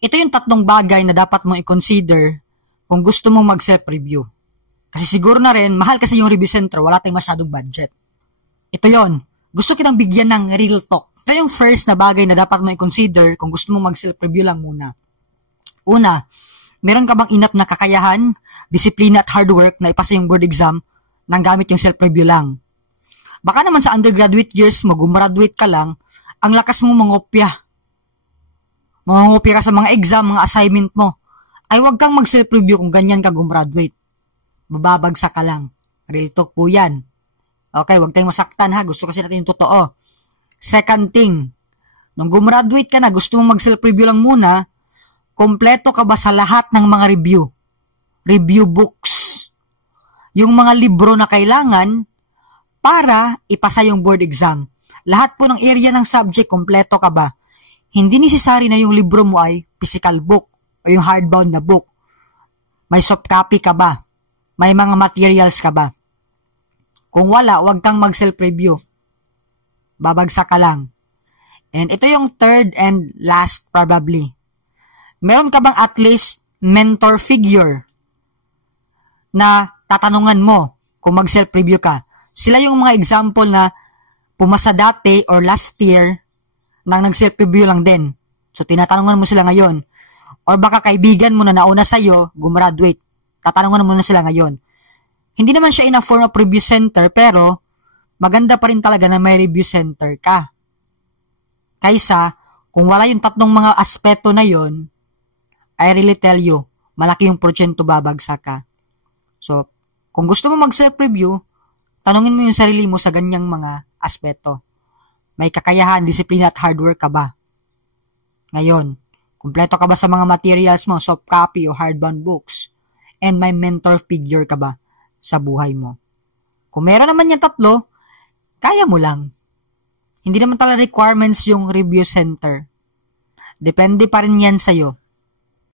Ito yung tatlong bagay na dapat mong i-consider kung gusto mong mag-self-review. Kasi siguro na rin, mahal kasi yung review center, wala tayong masyadong budget. Ito yon. Gusto kitang bigyan ng real talk. Ito yung first na bagay na dapat mong i-consider kung gusto mong mag-self-review lang muna. Una, meron ka bang enough na kakayahan, disiplina at hard work na ipasa yung board exam nang gamit yung self-review lang? Baka naman sa undergraduate years mo, gumraduate ka lang, ang lakas mo mangopya. Mangopya ka sa mga exam, mga assignment mo. Ay wag kang mag-self-review kung ganyan ka gumraduate. Bababagsak ka lang. Real talk po yan. Okay, wag tayong masaktan ha. Gusto kasi natin yung totoo. Second thing, nung gumraduate ka na, gusto mong mag-self-review lang muna, kompleto ka ba sa lahat ng mga review? Review books. Yung mga libro na kailangan para ipasa yung board exam. Lahat po ng area ng subject, kompleto ka ba? Hindi necessary na yung libro mo ay physical book o yung hardbound na book. May soft copy ka ba? May mga materials ka ba? Kung wala, wag kang mag-self-review. Babagsak ka lang. And ito yung third and last probably. Meron ka bang at least mentor figure na tatanungan mo kung mag-self-review ka? Sila yung mga example na pumasa dati or last year nang nag-self-review lang din. So, tinatanungan mo sila ngayon. Or baka kaibigan mo na nauna sa'yo, gumraduate. Tatanungan mo na sila ngayon. Hindi naman siya in a form of review center, pero maganda pa rin talaga na may review center ka. Kaysa, kung wala yung tatlong mga aspeto na yon, I really tell you, malaki yung porsyento babagsak ka. So, kung gusto mo mag-self-review, tanungin mo yung sarili mo sa ganyang mga aspeto. May kakayahan, disiplina at hard work ka ba? Ngayon, kumpleto ka ba sa mga materials mo, soft copy o hardbound books? And may mentor figure ka ba sa buhay mo? Kung meron naman yung tatlo, kaya mo lang. Hindi naman talaga requirements yung review center. Depende pa rin yan sa'yo.